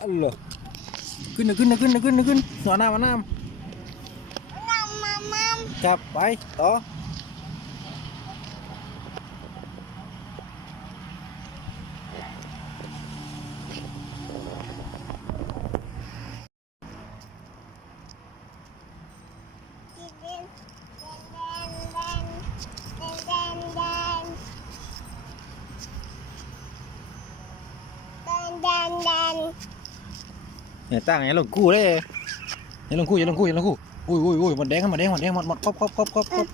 Alo. Cứ nè cứ nè cứ nè cứ nè cứ. Nó nam nó nam. Nam nam nam. Cặp bay đó. เนี่ยตั้งอย่างลงกู้เลยอย่าลงกู้อย่าลงกู้อย่าลงกู้อุ้ยอุ้ยอุ้ยหมดแดงหมดแดงหมดแดงหมดหมดครบครบครบครบครบ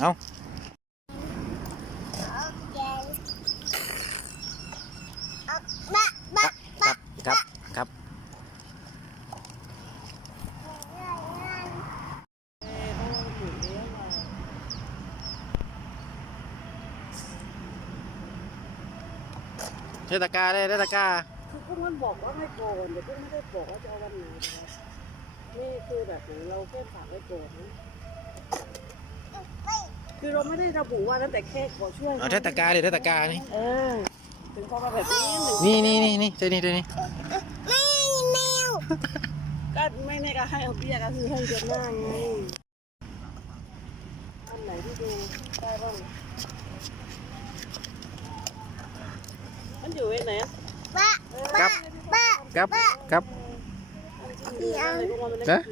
เอาเอาแดนเอาบะบะครับครับครับเทศกาได้เทศกา คือพวกมันบอกว่าให้ก่อนแต่พวกไม่ได้บอกว่าจะเอาวันไหนนะครับนี่คือแบบเหมือนเราแค่ฝากไว้ก่อนนะคือเราไม่ได้ระบุว่าตั้งแต่แค่ขอช่วยเอาเทศกาเลยเทศกานี่เออถึงพอมาแบบนี้หนึ่งนี่นี่นี่นี่เจนี่เจนี่ไม่แมวก็ไม่แน่ก็ให้เอาเบี้ยก็คือให้เดือนหน้าไงอันไหนที่ดูได้บ้างมันอยู่ไว้ไหนอะบะครับ Kap, kap. Hah?